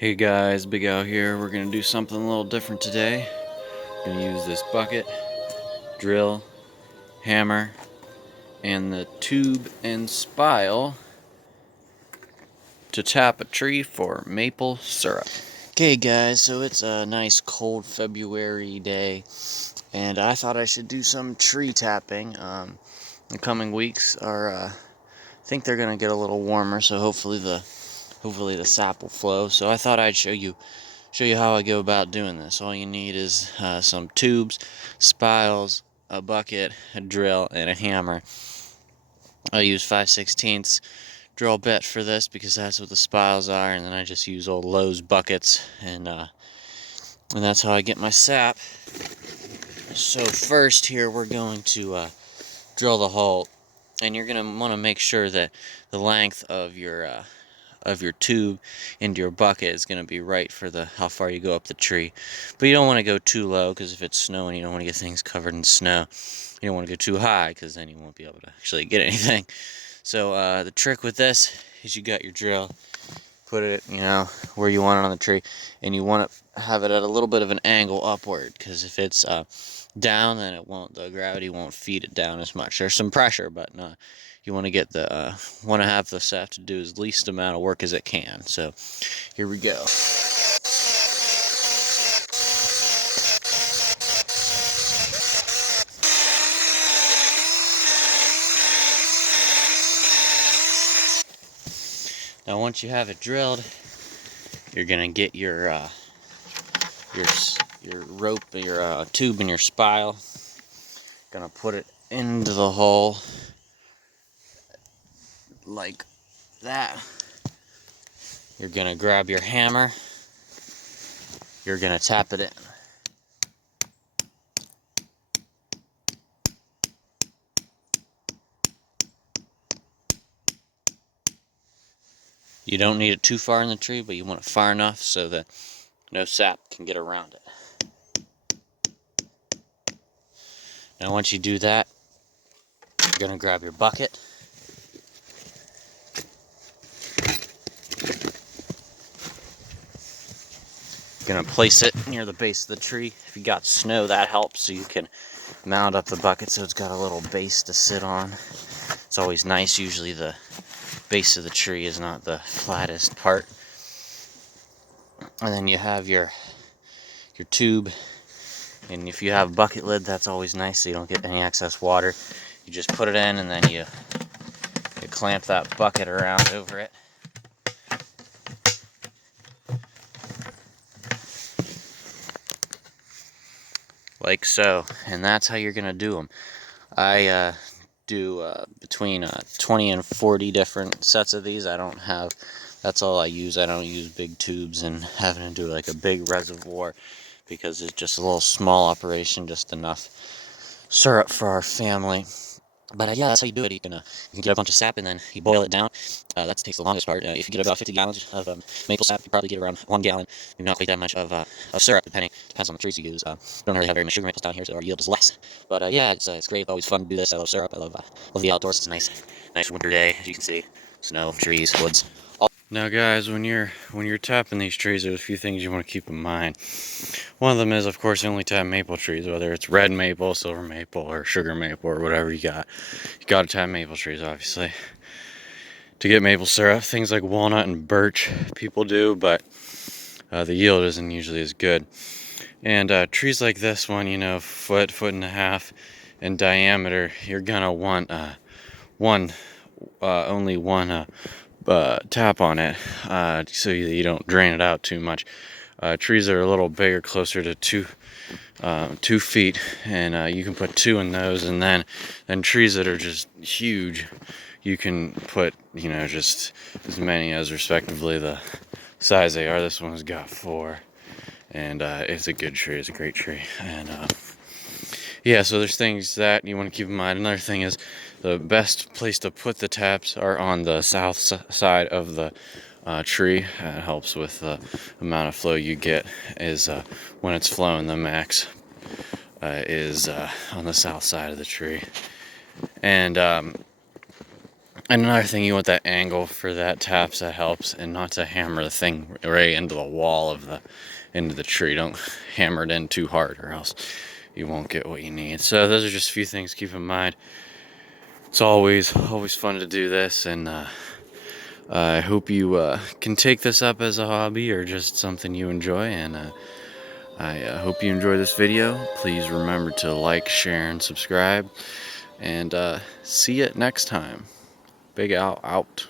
Hey guys, Big Al here. We're going to do something a little different today. We're going to use this bucket, drill, hammer, and the tube and spile to tap a tree for maple syrup. Okay guys, so it's a nice cold February day, and I thought I should do some tree tapping. The coming weeks are, I think they're going to get a little warmer, so hopefully the sap will flow. So I thought I'd show you how I go about doing this. All you need is some tubes, spiles, a bucket, a drill, and a hammer. I use 5/16 drill bit for this because that's what the spiles are, and then I just use old Lowe's buckets, and that's how I get my sap. So first here we're going to drill the hole, and you're going to want to make sure that the length of your tube into your bucket is going to be right for how far you go up the tree. But you don't want to go too low, because if it's snowing, you don't want to get things covered in snow. You don't want to go too high, because then you won't be able to actually get anything. So the trick with this is you got your drill, put it, where you want it on the tree, and you want to have it at a little bit of an angle upward, because if it's down, then the gravity won't feed it down as much. There's some pressure, but you want to get have the sap to do as least amount of work as it can. So here we go. Now once you have it drilled, you're gonna get your rope, your tube, and your spile. Gonna put it into the hole like that. You're gonna grab your hammer. You're gonna tap it in. You don't need it too far in the tree, but you want it far enough so that no sap can get around it. Now once you do that, you're going to grab your bucket. You're going to place it near the base of the tree. If you got snow, that helps, so you can mount up the bucket so it's got a little base to sit on. It's always nice. Usually the base of the tree is not the flattest part. And then you have your tube, and if you have a bucket lid, that's always nice, so you don't get any excess water. You just put it in, and then you clamp that bucket around over it. Like so, and that's how you're gonna do them. I do between 20 and 40 different sets of these. That's all I use. I don't use big tubes and having to do like a big reservoir, because it's just a little small operation, just enough syrup for our family. But yeah, that's how you do it. You can get a bunch of sap, and then you boil it down. That takes the longest part. If you get about 50 gallons of maple sap, you probably get around 1 gallon. Maybe not quite that much of syrup, depends on the trees you use. Don't really have very much sugar maples down here, so our yield is less. But yeah, it's great. Always fun to do this. I love syrup. I love the outdoors. It's a nice winter day, as you can see. Snow, trees, woods. Now guys, when you're tapping these trees, there's a few things you want to keep in mind. One of them is, of course, you only tap maple trees, whether it's red maple, silver maple, or sugar maple, or whatever you got. You gotta tap maple trees, obviously, to get maple syrup. Things like walnut and birch people do, but the yield isn't usually as good. And trees like this one, foot and a half in diameter, you're gonna want only one tap on it, so you don't drain it out too much. Trees that are a little bigger, closer to 2 feet, and you can put 2 in those, and then trees that are just huge, you can put just as many as respectively the size they are. This one's got 4, and it's a good tree. It's a great tree. And yeah, so there's things that you want to keep in mind. Another thing is, the best place to put the taps are on the south side of the tree. It helps with the amount of flow you get. Is when it's flowing, the max is on the south side of the tree. And And another thing, you want that angle for that taps, that helps, and not to hammer the thing right into the wall of into the tree. Don't hammer it in too hard, or else you won't get what you need. So those are just a few things to keep in mind. It's always fun to do this, and I hope you can take this up as a hobby or just something you enjoy. And I hope you enjoy this video. Please remember to like, share, and subscribe. And see you next time. Big Al out.